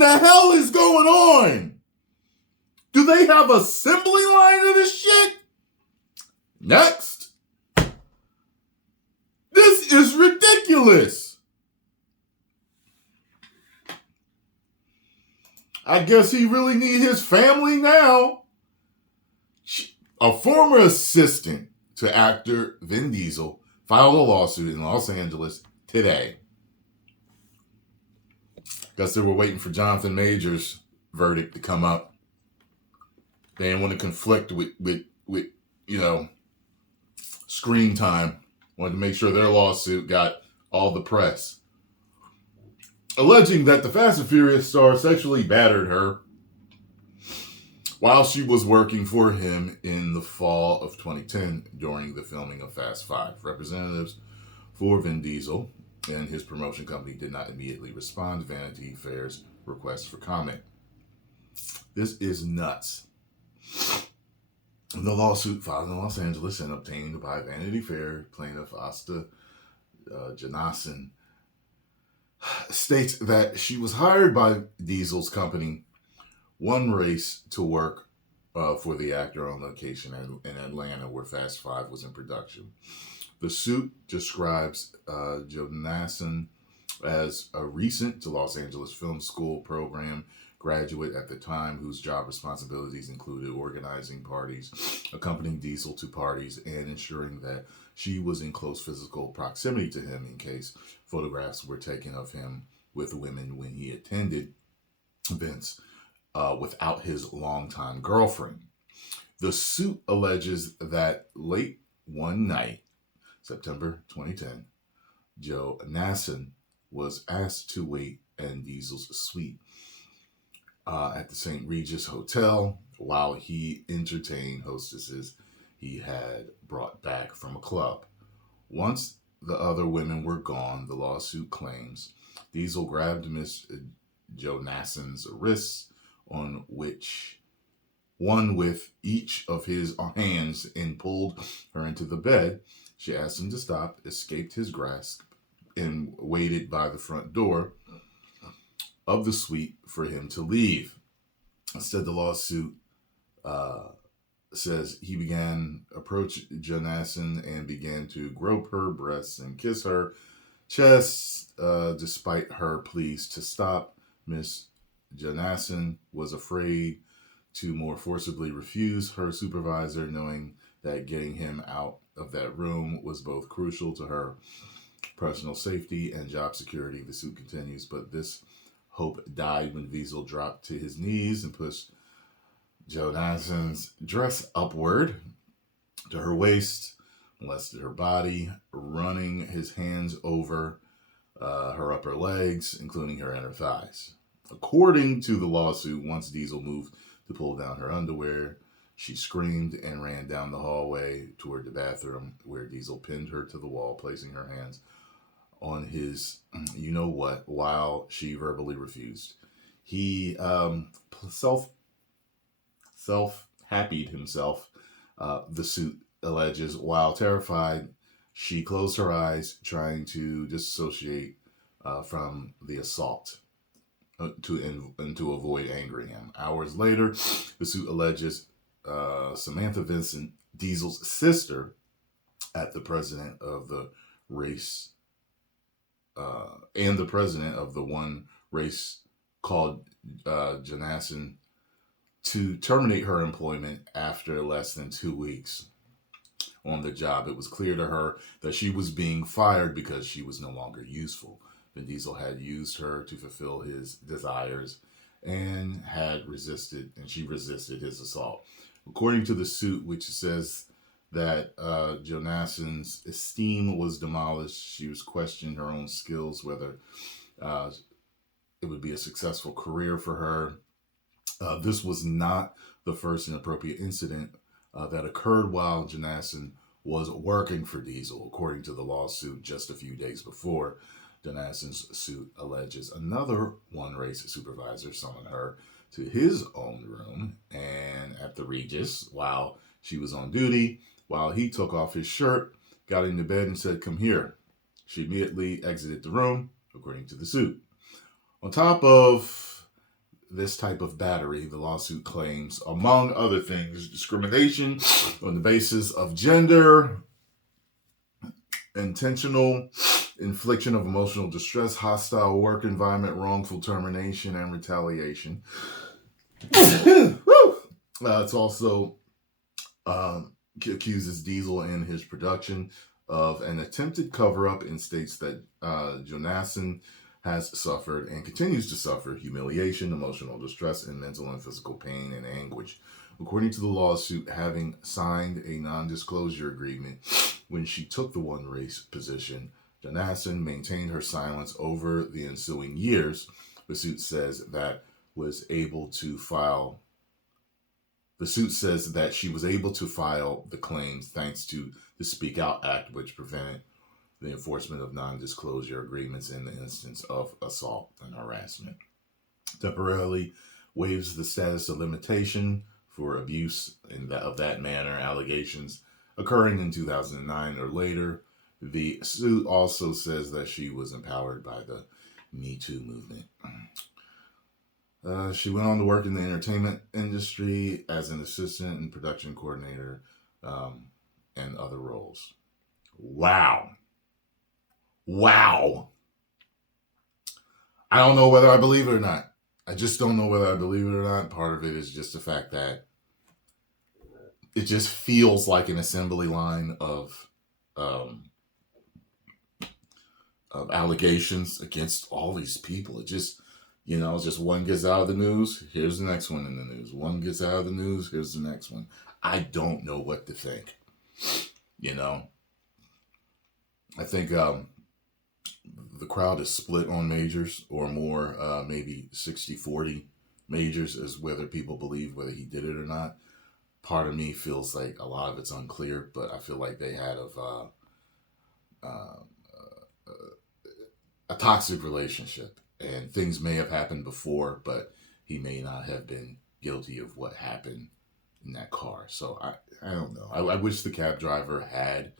the hell is going on? Do they have assembly line of this shit? Next. This is ridiculous. I guess he really needs his family now. A former assistant to actor Vin Diesel filed a lawsuit in Los Angeles today. Guess they were waiting for Jonathan Majors' verdict to come up. They didn't want to conflict with screen time. Wanted to make sure their lawsuit got all the press. Alleging that the Fast and Furious star sexually battered her while she was working for him in the fall of 2010 during the filming of Fast 5. Representatives for Vin Diesel and his promotion company did not immediately respond to Vanity Fair's request for comment. This is nuts. The lawsuit filed in Los Angeles and obtained by Vanity Fair plaintiff Asta Janassen states that she was hired by Diesel's company One Race to work for the actor on location in Atlanta, where Fast 5 was in production. The suit describes Janassen as a recent to Los Angeles Film School program graduate at the time, whose job responsibilities included organizing parties, accompanying Diesel to parties, and ensuring that she was in close physical proximity to him in case photographs were taken of him with women when he attended events without his longtime girlfriend. The suit alleges that late one night, September 2010, Janassen was asked to wait in Diesel's suite at the St. Regis Hotel while he entertained hostesses he had brought back from a club. Once the other women were gone, the lawsuit claims Diesel grabbed Miss Janassen's wrists, on which one with each of his hands, and pulled her into the bed. She asked him to stop, escaped his grasp, and waited by the front door of the suite for him to leave. Instead, the lawsuit says he began approach Janassen and began to grope her breasts and kiss her chest, despite her pleas to stop. Miss Janassen was afraid to more forcibly refuse her supervisor, knowing that getting him out of that room was both crucial to her personal safety and job security. The suit continues, but this hope died when Diesel dropped to his knees and pushed Janassen's dress upward to her waist, molested her body, running his hands over her upper legs, including her inner thighs. According to the lawsuit, once Diesel moved to pull down her underwear, she screamed and ran down the hallway toward the bathroom, where Diesel pinned her to the wall, placing her hands on his you-know-what while she verbally refused. He self-happied himself, the suit alleges. While terrified, she closed her eyes, trying to disassociate from the assault to avoid angering him. Hours later, the suit alleges Samantha Vincent, Diesel's sister, at the president of the race and the president of the One Race, called Janassen to terminate her employment after less than 2 weeks on the job. It was clear to her that she was being fired because she was no longer useful. Vin Diesel had used her to fulfill his desires and she resisted his assault. According to the suit, which says that Janassen's esteem was demolished, she was questioning her own skills, whether it would be a successful career for her. This was not the first inappropriate incident that occurred while Janassen was working for Diesel. According to the lawsuit, just a few days before, Janassen's suit alleges another One Race supervisor summoned her to his own room and at the Regis while she was on duty. While he took off his shirt, got into bed, and said, "Come here." She immediately exited the room, according to the suit. On top of this type of battery, the lawsuit claims, among other things, discrimination on the basis of gender, intentional infliction of emotional distress, hostile work environment, wrongful termination, and retaliation. It's also accuses Diesel and his production of an attempted cover-up and states that Jonasson has suffered and continues to suffer humiliation, emotional distress, and mental and physical pain and anguish. According to the lawsuit, having signed a non-disclosure agreement when she took the one race position, Jonasson maintained her silence over the ensuing years. The suit says that she was able to file the claims thanks to the Speak Out Act, which prevented the enforcement of non-disclosure agreements in the instance of assault and harassment. Temporarily waives the status of limitation for abuse of that manner allegations occurring in 2009 or later. The suit also says that she was empowered by the Me Too movement. She went on to work in the entertainment industry as an assistant and production coordinator and other roles. Wow. I don't know whether I believe it or not. I just don't know whether I believe it or not. Part of it is just the fact that it just feels like an assembly line of allegations against all these people. It just, just one gets out of the news, here's the next one in the news. One gets out of the news, here's the next one. I don't know what to think. I think the crowd is split on majors, or more, maybe 60-40 majors, is whether people believe whether he did it or not. Part of me feels like a lot of it's unclear, but I feel like they had a toxic relationship, and things may have happened before, but he may not have been guilty of what happened in that car. So I don't know. I wish the cab driver had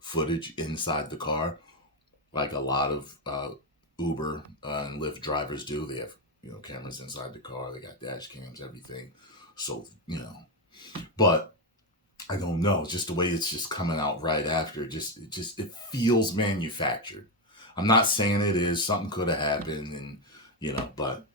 footage inside the car, like a lot of Uber and Lyft drivers do. They have cameras inside the car. They got dash cams, everything. So but I don't know. Just the way it's just coming out right after. It feels manufactured. I'm not saying it is. Something could have happened, and but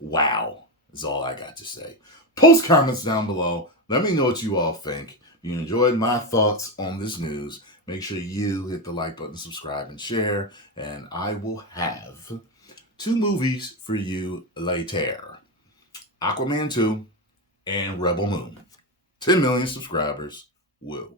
wow is all I got to say. Post comments down below. Let me know what you all think. If you enjoyed my thoughts on this news, make sure you hit the like button, subscribe, and share. And I will have 2 movies for you later. Aquaman 2 and Rebel Moon. 10 million subscribers. Woo.